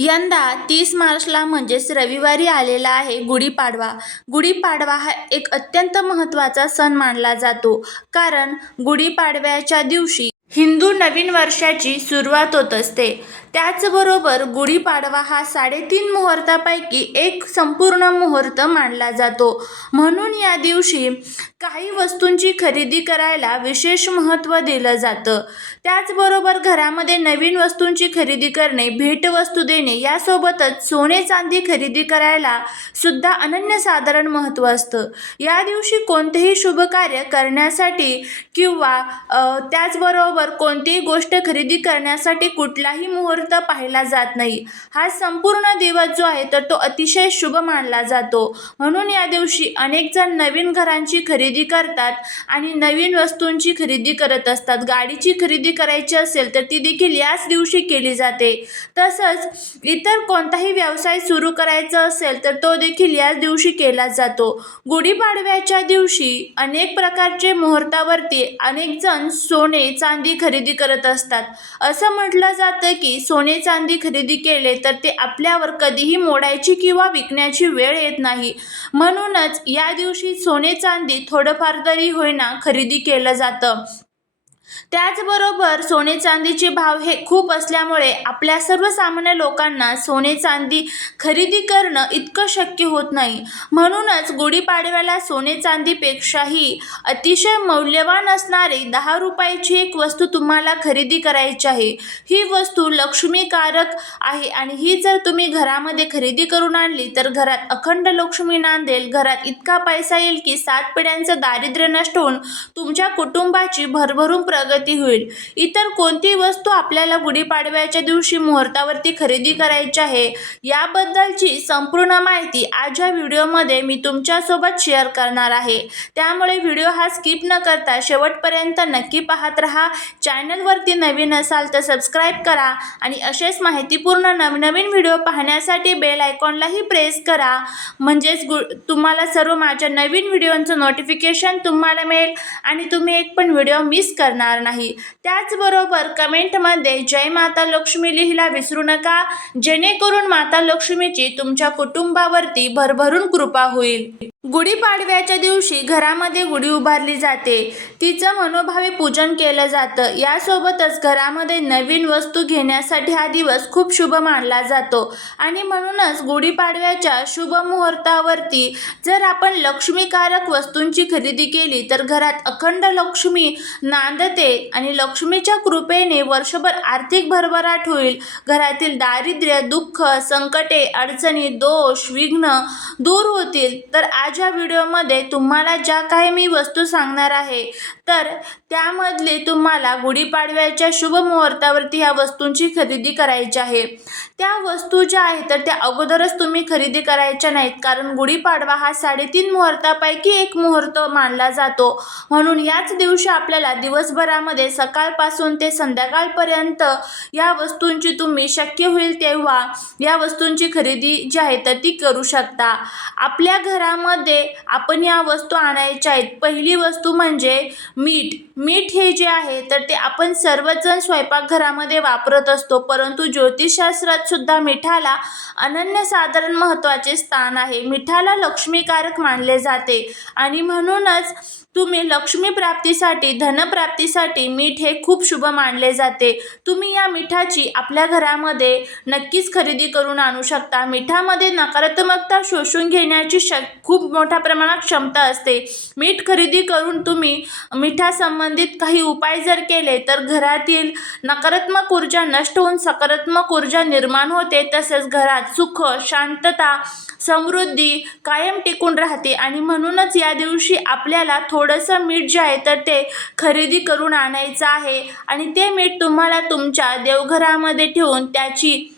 यंदा तीस मार्चला म्हणजेच रविवारी आलेला आहे गुढीपाडवा गुढीपाडवा हा एक अत्यंत महत्त्वाचा सण मानला जातो. कारण गुढीपाडव्याच्या दिवशी हिंदू नवीन वर्षाची सुरुवात होत असते. त्याचबरोबर गुढीपाडवा हा साडेतीन मुहूर्तापैकी एक संपूर्ण मुहूर्त मानला जातो. म्हणून या दिवशी काही वस्तूंची खरेदी करायला विशेष महत्त्व दिलं जातं. त्याचबरोबर घरामध्ये नवीन वस्तूंची खरेदी करणे भेटवस्तू देणे यासोबतच सोने चांदी खरेदी करायला सुद्धा अनन्यसाधारण महत्त्व असतं. या दिवशी कोणतेही शुभ कार्य करण्यासाठी किंवा त्याचबरोबर कोणतीही गोष्ट खरेदी करण्यासाठी कुठलाही मुहूर्त पाहिला जात नाही. हा संपूर्ण दिवस जो आहे तर तो अतिशय शुभ मानला जातो. म्हणून या दिवशी अनेक जण नवीन घरांची खरेदी करतात आणि नवीन वस्तूंची खरेदी करत असतात. गाडीची खरेदी करायची असेल तर ती देखील याच दिवशी केली जाते. तसंच इतर कोणताही व्यवसाय सुरू करायचा असेल तर तो देखील याच दिवशी केला जातो. गुढीपाडव्याच्या दिवशी अनेक प्रकारचे मुहूर्तावरती अनेक जण सोने चांदी खरेदी करत असतात. असं म्हटलं जातं की सोने चांदी खरेदी केले तर ते आपल्यावर कधीही मोडायची किंवा विकण्याची वेळ येत नाही. म्हणूनच या दिवशी सोने चांदी थोडंफार तरी होईना खरेदी केलं जातं. त्याचबरोबर सोने चांदीचे भाव हे खूप असल्यामुळे आपल्या सर्वसामान्य लोकांना सोने चांदी खरेदी करणं इतकं शक्य होत नाही. म्हणूनच गुढीपाडव्याला सोने चांदीपेक्षाही अतिशय मौल्यवान असणारी दहा रुपयाची एक वस्तू तुम्हाला खरेदी करायची आहे. ही वस्तू लक्ष्मीकारक आहे आणि ही जर तुम्ही घरामध्ये खरेदी करून आणली तर घरात अखंड लक्ष्मी नांदेल घरात इतका पैसा येईल की सात पिढ्यांचं दारिद्र्य नष्ट होऊन तुमच्या कुटुंबाची भरभरून प्र प्रगती होईल. इतर कोणती वस्तू आपल्याला गुढीपाडव्याच्या दिवशी मुहूर्तावरती खरेदी करायची आहे याबद्दलची संपूर्ण माहिती आज या व्हिडिओमध्ये मी तुमच्यासोबत शेअर करणार आहे. त्यामुळे व्हिडिओ हा स्किप न करता शेवटपर्यंत नक्की पाहत राहा. चॅनलवरती नवीन असाल तर सबस्क्राईब करा आणि असेच माहितीपूर्ण नवनवीन व्हिडिओ पाहण्यासाठी बेल आयकॉनलाही प्रेस करा. म्हणजेच गु तुम्हाला सर्व माझ्या नवीन व्हिडिओंचं नोटिफिकेशन तुम्हाला मिळेल आणि तुम्ही एक पण व्हिडिओ मिस करणार नाही. त्याचबरोबर कमेंटमध्ये जय माता लक्ष्मी लिहिला विसरू नका. जेणेकरून माता लक्ष्मीची तुमच्या कुटुंबावरती भरभरून कृपा होईल. गुढीपाडव्याच्या दिवशी घरामध्ये गुढी उभारली जाते. तिचं मनोभावे पूजन केलं जातं. यासोबतच घरामध्ये नवीन वस्तू घेण्यासाठी हा दिवस खूप शुभ मानला जातो. आणि म्हणूनच गुढीपाडव्याच्या शुभ मुहूर्तावरती जर आपण लक्ष्मीकारक वस्तूंची खरेदी केली तर घरात अखंड लक्ष्मी नांदते आणि लक्ष्मीच्या कृपेने वर्षभर आर्थिक भरभराट होईल. घरातील दारिद्र्य दुःख संकटे अडचणी दोष विघ्न दूर होतील. तर आज या व्हिडिओमध्ये तुम्हाला ज्या काही मी वस्तू सांगणार आहे तर त्यामधले तुम्हाला गुढीपाडव्याच्या शुभ मुहूर्तावरती ह्या वस्तूंची खरेदी करायची आहे. त्या वस्तू ज्या आहेत तर त्या अगोदरच तुम्ही खरेदी करायच्या नाहीत. कारण गुढीपाडवा हा साडेतीन मुहूर्तापैकी एक मुहूर्त मानला जातो. म्हणून याच दिवशी आपल्याला दिवसभरामध्ये सकाळपासून ते संध्याकाळपर्यंत या वस्तूंची तुम्ही शक्य होईल तेव्हा या वस्तूंची खरेदी जी आहे तर ती करू शकता. आपल्या घरामध्ये आपण या वस्तू आणायच्या आहेत. पहिली वस्तू म्हणजे मीठ. मीठ हे जे आहे तर ते आपण सर्वजण स्वयंपाकघरामध्ये वापरत असतो परंतु ज्योतिषशास्त्रात सुद्धा मिठाला अनन्यसाधारण महत्त्वाचे स्थान आहे. मिठाला लक्ष्मीकारक मानले जाते. आणि म्हणूनच तुम्ही लक्ष्मी प्राप्तीसाठी धनप्राप्तीसाठी मीठ हे खूप शुभ मानले जाते. तुम्ही या मिठाची आपल्या घरामध्ये नक्कीच खरेदी करून आणू शकता. मिठामध्ये नकारात्मकता शोषून घेण्याची शक खूप मोठ्या प्रमाणात क्षमता असते. मीठ खरेदी करून तुम्ही मिठासंबंधित काही उपाय जर केले तर घरातील नकारात्मक ऊर्जा नष्ट होऊन सकारात्मक ऊर्जा निर्माण होते. तसेच घरात सुख शांतता समृद्धी कायम टिकून राहते. आणि म्हणूनच या दिवशी आपल्याला थो थोडंसं मीठ जे आहे तर ते खरेदी करून आणायचं आहे. आणि ते मीठ तुम्हाला तुमच्या देवघरामध्ये ठेवून त्याची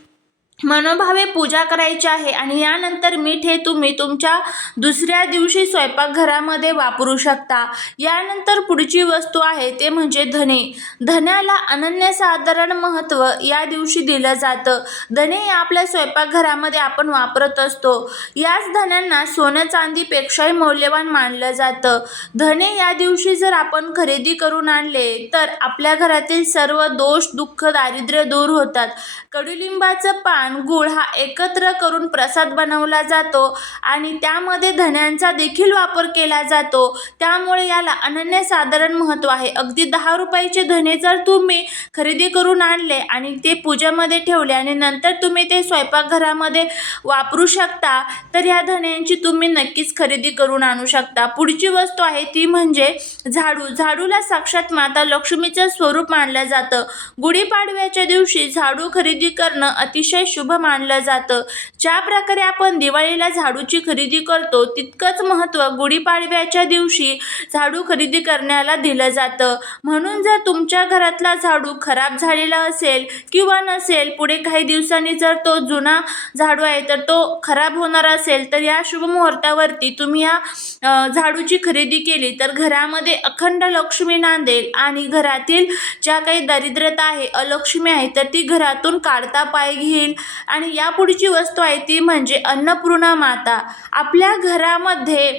मनोभावे पूजा करायची आहे आणि यानंतर मीठ हे तुम्ही तुमच्या दुसऱ्या दिवशी स्वयंपाकघरामध्ये वापरू शकता. यानंतर पुढची वस्तू आहे ते म्हणजे धने. धन्याला अनन्यसाधारण महत्त्व या दिवशी दिलं जातं. धने हे आपल्या स्वयंपाकघरामध्ये आपण वापरत असतो. याच धन्यांना सोनं चांदीपेक्षाही मौल्यवान मानलं जातं. धने या दिवशी जर आपण खरेदी करून आणले तर आपल्या घरातील सर्व दोष दुःख दारिद्र्य दूर होतात. कडुलिंबाचं पान गूळ हा एकत्र करून प्रसाद बनवला जातो आणि त्यामध्ये धण्यांचा देखील वापर केला जातो. त्यामुळे याला अनन्यसाधारण महत्त्व आहे. अगदी दहा रुपयाचे धणे जर तुम्ही खरेदी करून आणले आणि ते पूजेमध्ये ठेवले आणि नंतर तुम्ही ते स्वयंपाकघरामध्ये वापरू शकता तर ह्या धण्यांची तुम्ही नक्कीच खरेदी करून आणू शकता. पुढची वस्तू आहे ती म्हणजे झाडू. झाडूला साक्षात माता लक्ष्मीचं स्वरूप मानलं जातं. गुढीपाडव्याच्या दिवशी झाडू खरेदी करणं अतिशय शुभ मानलं जातं. ज्या प्रकारे आपण दिवाळीला झाडूची खरेदी करतो तितकंच महत्त्व गुढीपाडव्याच्या दिवशी झाडू खरेदी करण्याला दिलं जातं. म्हणून जर तुमच्या घरातला झाडू खराब झालेला असेल किंवा नसेल पुढे काही दिवसांनी जर तो जुना झाडू आहे तर तो खराब होणार असेल तर या शुभ मुहूर्तावरती तुम्ही या झाडूची खरेदी केली तर घरामध्ये अखंड लक्ष्मी नांदेल आणि घरातील ज्या काही दरिद्रता आहे अलक्ष्मी आहे तर ती घरातून काढता पाय घेईल. आणि यापुढची वस्तू आहे ती म्हणजे अन्नपूर्णा माता. आपल्या घरामध्ये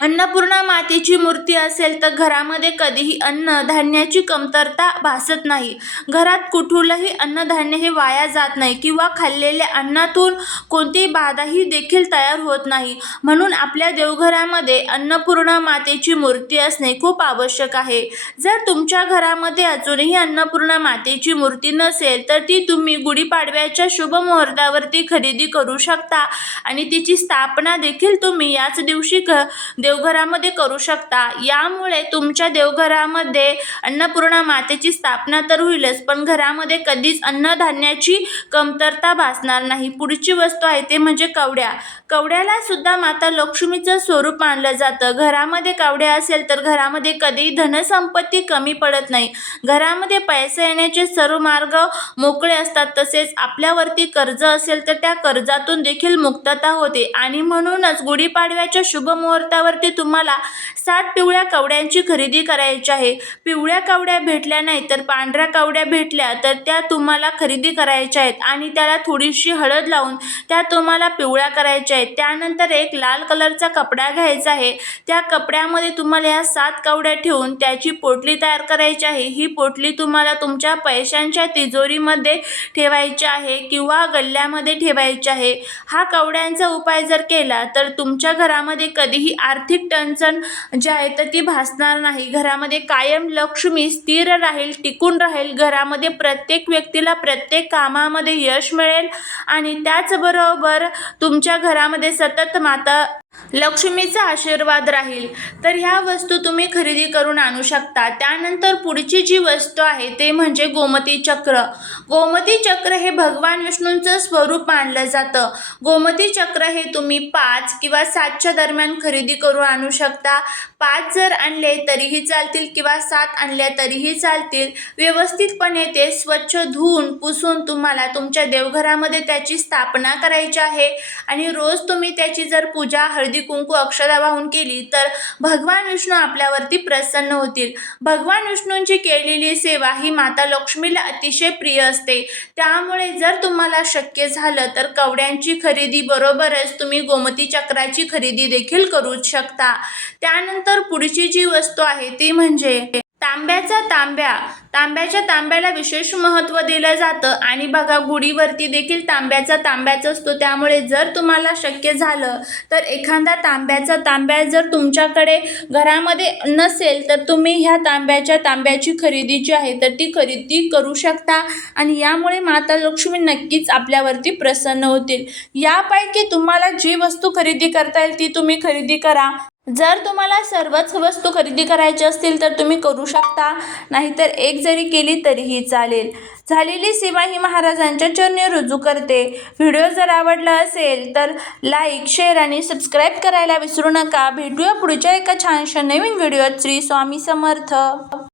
अन्नपूर्णा मातेची मूर्ती असेल तर घरामध्ये कधीही अन्न धान्याची कमतरता भासत नाही. घरात कुठूनही अन्नधान्य हे वाया जात नाही किंवा खाल्लेल्या अन्नातून कोणतीही बाधाही देखील तयार होत नाही. म्हणून आपल्या देवघरामध्ये अन्नपूर्णा मातेची मूर्ती असणे खूप आवश्यक आहे. जर तुमच्या घरामध्ये अजूनही अन्नपूर्णा मातेची मूर्ती नसेल तर ती तुम्ही गुढीपाडव्याच्या शुभ मुहूर्तावरती खरेदी करू शकता आणि तिची स्थापना देखील तुम्ही याच दिवशी क देवघरामध्ये करू शकता. यामुळे तुमच्या देवघरामध्ये अन्नपूर्णा मातेची स्थापना तर होईलच पण घरामध्ये कधीच अन्नधान्याची कमतरता भासणार नाही. पुढची वस्तू आहे ते म्हणजे कवड्या. कवड्याला सुद्धा माता लक्ष्मीचं स्वरूप मानलं जातं. घरामध्ये कावड्या असेल तर घरामध्ये कधीही धनसंपत्ती कमी पडत नाही. घरामध्ये पैसे येण्याचे सर्व मार्ग मोकळे असतात. तसेच आपल्यावरती कर्ज असेल तर त्या कर्जातून देखील मुक्तता होते. आणि म्हणूनच गुढीपाडव्याच्या शुभ मुहूर्तावरती तुम्हाला सात पिवळ्या कवड्यांची खरेदी करायची आहे. पिवळ्या कवड्या भेटल्या नाही तर पांढऱ्या कवड्या भेटल्या तर त्या तुम्हाला खरेदी करायच्या आहेत आणि त्याला थोडीशी हळद लावून त्या तुम्हाला पिवळ्या करायच्या आहेत. त्यानंतर एक लाल कलरचा कपडा घ्यायचा आहे. त्या कपड्यामध्ये तुम्हाला ह्या सात कवड्या ठेवून त्याची पोटली तयार करायची आहे. ही पोटली तुम्हाला तुमच्या पैशांच्या तिजोरीमध्ये ठेवायची आहे किंवा गल्ल्यामध्ये ठेवायची आहे. हा कवड्यांचा उपाय जर केला तर तुमच्या घरामध्ये कधीही आर्थिक टंचन जी आहे तर ती भासणार नाही. घरामध्ये कायम लक्ष्मी स्थिर राहील टिकून राहील. घरामध्ये प्रत्येक व्यक्तीला प्रत्येक कामामध्ये यश मिळेल आणि त्याचबरोबर तुमच्या घरामध्ये सतत माता लक्ष्मीचा आशीर्वाद राहील. तर ह्या वस्तू तुम्ही खरेदी करून आणू शकता. त्यानंतर पुढची जी वस्तू आहे ते म्हणजे गोमती चक्र. गोमती चक्र हे भगवान विष्णूंचं स्वरूप मानलं जातं. गोमती चक्र हे तुम्ही पाच किंवा सातच्या दरम्यान खरेदी करून आणू शकता. पाच जर आणले तरीही चालतील किंवा सात आणल्या तरीही चालतील. व्यवस्थितपणे ते स्वच्छ धुवून पुसून तुम्हाला तुमच्या देवघरामध्ये त्याची स्थापना करायची आहे. आणि रोज तुम्ही त्याची जर पूजा हळदी कुंकू अक्षदा वाहून केली तर भगवान विष्णू आपल्यावरती प्रसन्न होतील. भगवान विष्णूंची केलेली सेवा ही माता लक्ष्मीला अतिशय प्रिय असते. त्यामुळे जर तुम्हाला शक्य झालं तर कवड्यांची खरेदी बरोबरच तुम्ही गोमती चक्राची खरेदी देखील करू शकता. त्यानंतर पुढची जी वस्तू आहे ती म्हणजे तांब्याचा तांब्या. तांब्याच्या तांब्याला विशेष महत्त्व दिलं जातं. आणि बघा गुढीवरती देखील तांब्याचा तांब्याच असतो. त्यामुळे जर तुम्हाला शक्य झालं तर एखादा तांब्याचा तांब्या जर तुमच्याकडे घरामध्ये नसेल तर तुम्ही ह्या तांब्याच्या तांब्याची खरेदी जी आहे तर ती खरेदी करू शकता. आणि यामुळे माता लक्ष्मी नक्कीच आपल्यावरती प्रसन्न होतील. यापैकी तुम्हाला जी वस्तू खरेदी करता येईल ती तुम्ही खरेदी करा. जर तुम्हाला सर्वच वस्तू खरेदी करायची असतील तर तुम्ही करू शकता. नाहीतर एक जरी केली तरीही चालेल. झालेली सेवा ही महाराजांच्या चरणी रुजू करते. व्हिडिओ जर आवडला असेल तर लाईक शेअर आणि सबस्क्राईब करायला विसरू नका. भेटूया पुढच्या एका छानशा नवीन व्हिडिओत. श्री स्वामी समर्थ.